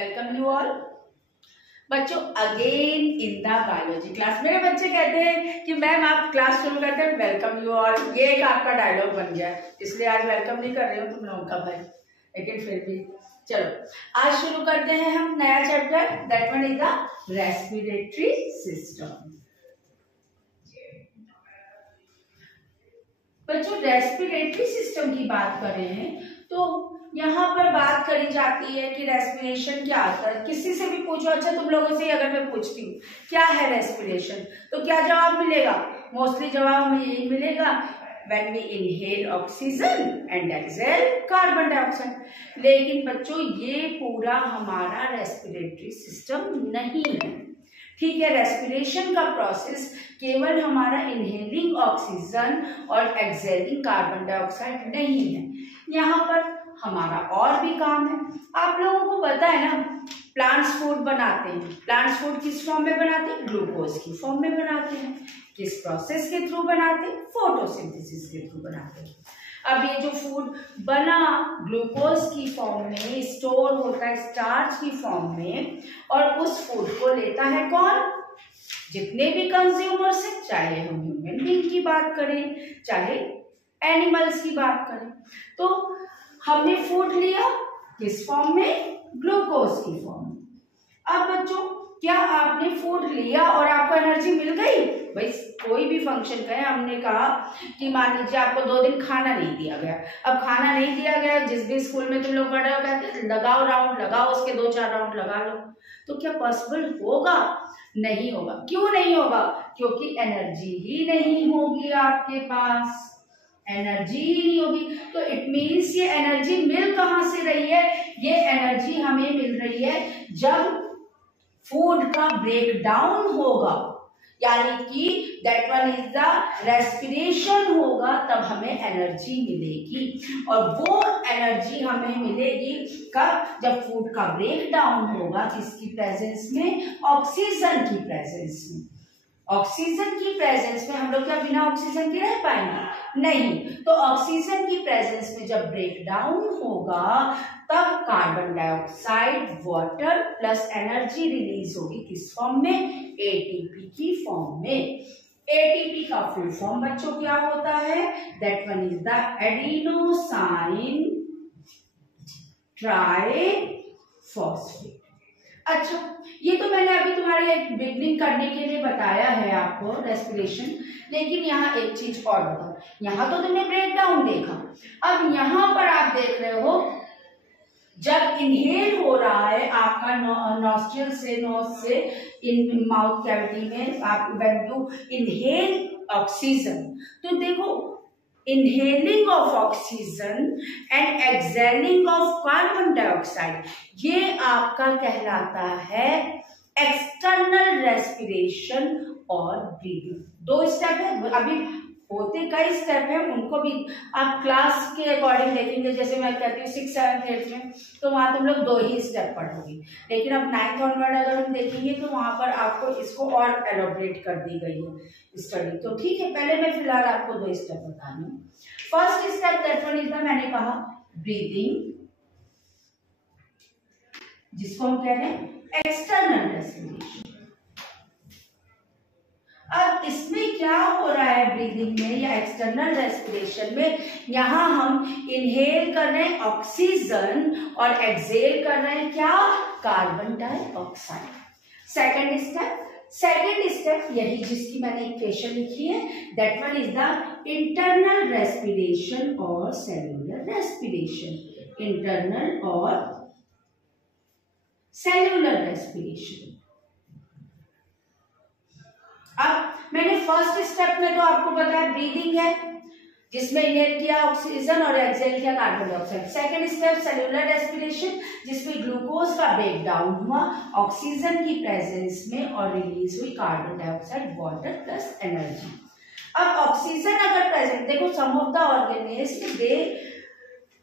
Welcome you all बच्चों again in the biology class. मेरे बच्चे कहते हैं कि मैम आप क्लास शुरू करते हैं वेलकम यू ऑल, ये एक आपका डायलॉग बन गया है, इसलिए आज वेलकम नहीं कर रही हूँ तुम लोगों का भाई, लेकिन फिर भी चलो आज शुरू करते हैं हम नया chapter, that one is the respiratory system. बच्चों रेस्पिरेटरी सिस्टम की बात कर रहे हैं तो यहाँ पर बात करी जाती है कि रेस्पिरेशन क्या आता है। किसी से भी पूछो, अच्छा तुम लोगों से अगर मैं पूछती हूँ क्या है रेस्पिरेशन, तो क्या जवाब मिलेगा? मोस्टली जवाब हमें यही मिलेगा, when we inhale oxygen and exhale carbon dioxide। लेकिन बच्चों ये पूरा हमारा रेस्पिरेटरी सिस्टम नहीं है, ठीक है। रेस्पिरेशन का प्रोसेस केवल हमारा इनहेलिंग ऑक्सीजन और एक्सहेलिंग कार्बन डाइऑक्साइड नहीं है, यहाँ पर हमारा और भी काम है। आप लोगों को पता है ना, प्लांट्स फूड बनाते हैं, प्लांट्स फूड किस फॉर्म में बनाते हैं? ग्लूकोज की फॉर्म में बनाते हैं। किस प्रोसेस के थ्रू बनाते हैं? फोटोसिंथेसिस के थ्रू बनाते हैं। अब ये जो फूड बना ग्लूकोज की फॉर्म में, स्टोर होता है स्टार्च की फॉर्म में, और उस फूड को लेता है कौन? जितने भी कंज्यूमर्स हैं, चाहे हम ह्यूमन बीइंग की बात करें चाहे एनिमल्स की बात करें। तो हमने फूड लिया किस फॉर्म में? ग्लूकोज की फॉर्म में। अब बच्चों क्या आपने फूड लिया और आपको एनर्जी मिल गई? भाई कोई भी फंक्शन का है, हमने कहा कि मान लीजिए आपको 2 दिन खाना नहीं दिया गया। अब खाना नहीं दिया गया, जिस भी स्कूल में तुम लोग पढ़ रहे हो कहते हैं लगाओ राउंड, लगाओ उसके 2-4 राउंड लगा लो, तो क्या पॉसिबल होगा? नहीं होगा। क्यों नहीं होगा? क्योंकि एनर्जी ही नहीं होगी आपके पास, एनर्जी ही नहीं होगी। तो इट मीन्स ये एनर्जी मिल कहां से रही है? ये एनर्जी हमें मिल रही है जब फूड का ब्रेक डाउन होगा, यानी कि that one is the respiration होगा, तब हमें एनर्जी मिलेगी। और वो एनर्जी हमें मिलेगी कब? जब फूड का ब्रेक डाउन होगा, किसकी प्रेजेंस में? ऑक्सीजन की प्रेजेंस में। ऑक्सीजन की प्रेजेंस में हम लोग क्या बिना ऑक्सीजन के रह पाएंगे? नहीं। तो ऑक्सीजन की प्रेजेंस में जब ब्रेक डाउन होगा तब carbon dioxide, water plus energy release होगी किस फॉर्म में? एटीपी की फॉर्म में। एटीपी का फुल फॉर्म बच्चों क्या होता है? That one is the adenosine triphosphate. अच्छा, ये तो मैंने अभी तुम्हारे एक बिगनिंग करने के लिए बताया है आपको रेस्पिरेशन, लेकिन यहाँ एक चीज और बताओ। यहाँ तो तुमने ब्रेक डाउन देखा, अब यहाँ पर आप देख रहे हो जब इनहेल हो रहा है आपका नॉस्ट्रिल से, नोज से इन माउथ कैविटी में, आप व्हेन यू इनहेल ऑक्सीजन, तो देखो inhaling of oxygen and exhaling of carbon dioxide, ये आपका कहलाता है एक्सटर्नल रेस्पिरेशन और ब्रीदिंग। 2 स्टेप है, अभी होते कई स्टेप है, उनको भी आप क्लास के अकॉर्डिंग देखेंगे। जैसे मैं कहती हूँ 6, 7, 8 में, तो वहां तुम लोग 2 ही स्टेप पढ़ोगे, लेकिन अब 9th ऑनवर्ड अगर हम देखेंगे तो वहां पर आपको इसको और एलोबरेट कर दी गई है स्टडी। तो ठीक है, पहले मैं फिलहाल आपको 2 स्टेप बता रही हूँ। First step that one is the, मैंने कहा ब्रीदिंग, जिसको हम कह रहे हैं एक्सटर्नल रेस्पिरेशन। अब इसमें क्या हो रहा है ब्रीदिंग में या एक्सटर्नल रेस्पिरेशन में? यहाँ हम इनहेल कर रहे हैं ऑक्सीजन और एक्सहेल कर रहे हैं क्या? Carbon dioxide. सेकेंड स्टेप यही जिसकी मैंने इक्वेशन लिखी है, that one is the internal respiration और सेल्यूलर रेस्पिरेशन। इंटरनल और सेल्यूलर रेस्पिरेशन। अब मैंने फर्स्ट स्टेप में तो आपको पता है ब्रीदिंग है, जिसमें इनहेल किया ऑक्सीजन और एक्सहेल किया carbon dioxide. Second step cellular respiration, जिसमें ग्लूकोज का ब्रेक डाउन हुआ ऑक्सीजन की प्रेजेंस में और रिलीज हुई carbon dioxide, water plus energy. अब ऑक्सीजन अगर प्रेजेंट, देखो some of the organism they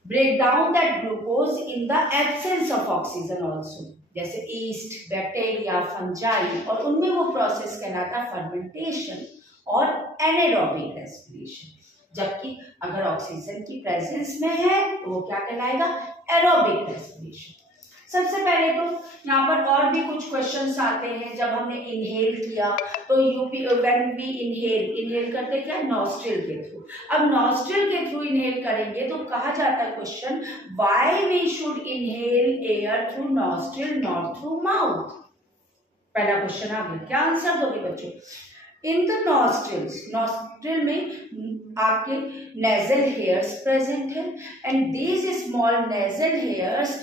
break down that glucose in the absence of oxygen also, जैसे ईस्ट, बैक्टीरिया, फंजाई, और उनमें वो प्रोसेस कहलाता है फर्मेंटेशन और एनारोबिक रेस्पिरेशन। जबकि अगर ऑक्सीजन की प्रेजेंस में है तो वो क्या कहलाएगा? Aerobic respiration. सबसे पहले तो यहाँ पर और भी कुछ क्वेश्चंस आते हैं। जब हमने इनहेल किया तो व्हेन वी इनहेल करते क्या, नॉस्ट्रिल के थ्रू। अब नॉस्ट्रिल के थ्रू इनहेल करेंगे तो कहा जाता है question, why we should inhale air through nostril not through mouth. पहला क्वेश्चन आ गया, क्या आंसर दोगे बच्चों? इन द नॉस्ट्रिल्स, नॉस्ट्रिल में आपके नेजल हेयर्स प्रेजेंट है and these small nasal hairs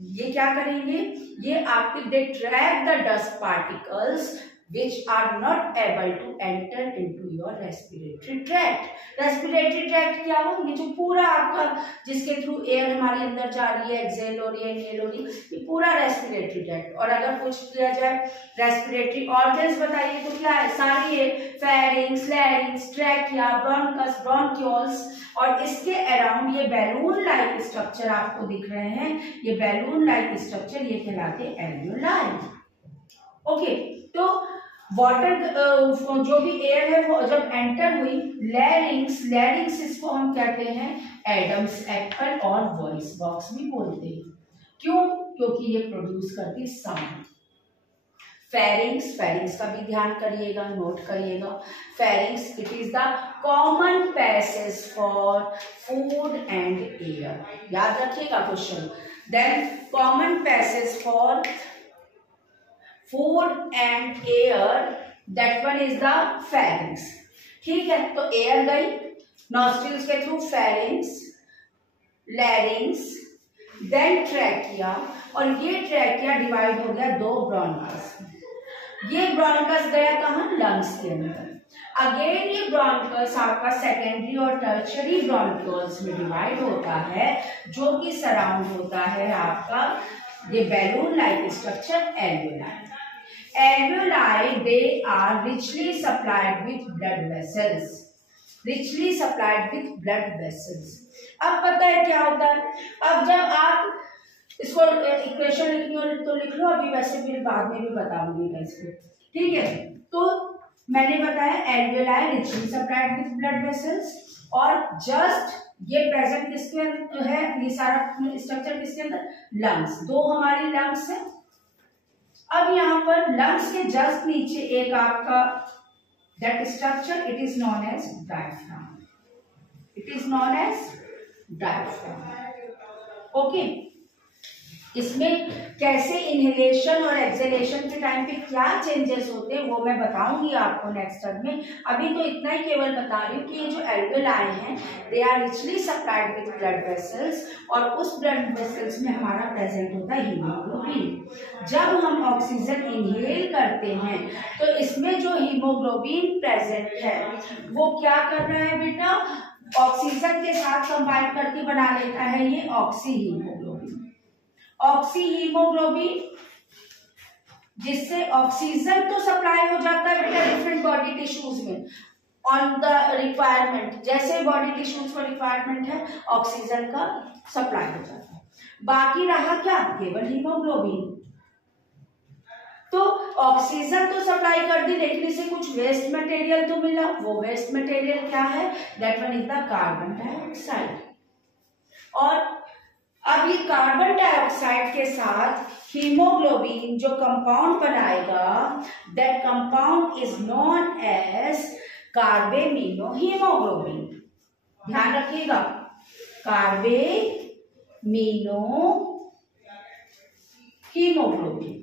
ये क्या करेंगे, ये आपके they trap the dust particles which are not able to enter into your respiratory tract. Respiratory tract क्या हो, ये जो पूरा आपका जिसके थ्रू एयर हमारे अंदर जा रही है, एक्सेल हो रही है, इनहेल हो रही है, ये पूरा रेस्पिरेटरी ट्रैक्ट। और अगर कुछ किया जाए रेस्पिरेटरी ऑर्गन्स बताइए तो क्या है, सारी है, फेरिंग्स, लैरिंग्स, ट्रैकिया, ब्रोंकस, ब्रोंक्यूल्स, और इसके अराउंड ये बैलून लाइक स्ट्रक्चर आपको दिख रहे हैं, ये बैलून लाइक स्ट्रक्चर ये कहलाते हैं एल्वियोलाई। ओके, तो वाटर जो भी एयर है वो जब एंटर हुई, लैरिंग्स इसको हम कहते हैं एडम्स एप्पल और वॉइस बॉक्स भी बोलते हैं। क्यों? क्योंकि ये प्रोड्यूस करती साउंड। फेरिंग्स का भी ध्यान करिएगा, नोट करिएगा। Pharynx it is the common passage for food and air, याद रखिएगा question. Then common passage for food and air, that one is the pharynx. ठीक है, तो एयर गई नॉस्ट्रिल्स के through, pharynx, larynx, then trachea, और ये ट्रैकिया डिवाइड हो गया दो ब्रोंकस। ये ब्रोंकस गया कहाँ, लंग्स के अंदर। अगेन ये ब्रोंकस आपका सेकेंडरी और टर्शरी ब्रोंक्यूल्स में डिवाइड होता है, जो कि सराउंड होता है आपका ये balloon like structure alveoli. Alveoli, they are richly supplied with blood vessels. Richly supplied with blood vessels. अब पता है क्या होता है, अब जब आप इसको इक्वेशन लिखनी हो तो लिख लो, अभी वैसे फिर बाद में भी बताऊंगी मैं इसको। ठीक है, तो मैंने बताया alveoli richly supplied with blood vessels, और जस्ट ये प्रेजेंट किसके अंदर है, ये सारा स्ट्रक्चर किसके अंदर, लंग्स। दो हमारी लंग्स है। अब यहाँ पर लंग्स के जस्ट नीचे एक आपका that structure, it is known as diaphragm. It is known as diaphragm. Okay, इसमें कैसे इनहेलेशन और एक्सहेलेशन के टाइम पे क्या चेंजेस होते हैं वो मैं बताऊंगी आपको नेक्स्ट टर्म में। अभी तो इतना ही केवल बता रही हूँ कि ये जो एल्वियोलाई हैं they are richly supplied with blood vessels, और उस ब्लड वेसल्स में हमारा प्रेजेंट होता है हीमोग्लोबिन। जब हम ऑक्सीजन इनहेल करते हैं तो इसमें जो हीमोग्लोबिन प्रेजेंट है वो क्या कर रहा है बेटा, ऑक्सीजन के साथ कंबाइन करके बना लेता है ये ऑक्सी हीमोग्लोबिन। ऑक्सी हीमोग्लोबिन जिससे ऑक्सीजन तो सप्लाई हो जाता है बेटा डिफरेंट बॉडी टिश्यूज में ऑन द रिक्वायरमेंट, जैसे बॉडी टिश्यूज को रिक्वायरमेंट है ऑक्सीजन का सप्लाई हो जाता है। बाकी रहा क्या, केवल हीमोग्लोबिन। तो ऑक्सीजन तो सप्लाई कर दी, लेकिन इसे कुछ वेस्ट मटेरियल तो मिला। वो वेस्ट मटेरियल क्या है, that one is the carbon dioxide. और अब ये कार्बन डाइऑक्साइड के साथ हीमोग्लोबिन जो कंपाउंड बनाएगा, that compound is known as carbamino haemoglobin. ध्यान रखिएगा, कार्बेमिनो हीमोग्लोबिन।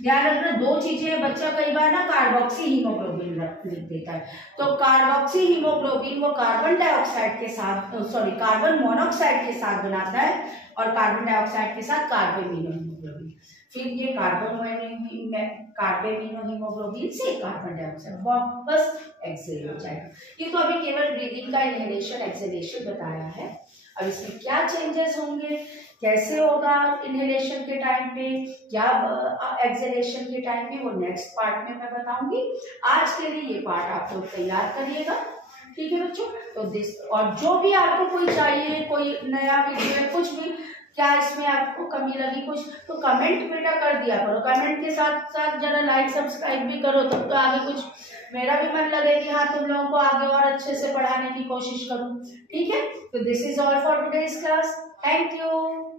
ध्यान रखना, दो चीजें हैं, बच्चा कई बार ना कार्बोक्सी हीमोग्लोबिन लिख देता है। तो कार्बोक्सी हीमोग्लोबिन वो कार्बन डाइऑक्साइड के साथ, सॉरी कार्बन मोनोऑक्साइड के साथ बनाता है, और कार्बन डाइऑक्साइड के साथ कार्बेमिनो हीमोग्लोबिन। फिर ये कार्बेमिनो हीमोग्लोबिन से कार्बन डाइऑक्साइड वापस एक्सेल हो जाएगा। ये तो अभी केवल ब्रीदिंग का इनहेलेशन एक्सेलेशन बताया है। अब इसमें क्या चेंजेस होंगे, कैसे होगा इनहेलेशन के टाइम पे, क्या एक्सहेलेशन के टाइम पे, वो नेक्स्ट पार्ट में मैं बताऊंगी। आज के लिए ये पार्ट आप लोग तैयार करिएगा, ठीक है बच्चों। तो दिस, और जो भी आपको कोई चाहिए, कोई नया वीडियो, कुछ भी, क्या इसमें आपको कमी लगी कुछ, तो कमेंट बेटा कर दिया करो। कमेंट के साथ साथ जरा लाइक सब्सक्राइब भी करो, तब तो आगे कुछ मेरा भी मन लगे कि हाँ तुम लोगों को आगे और अच्छे से पढ़ाने की कोशिश करूं, ठीक है। तो this is all for today's class, thank you.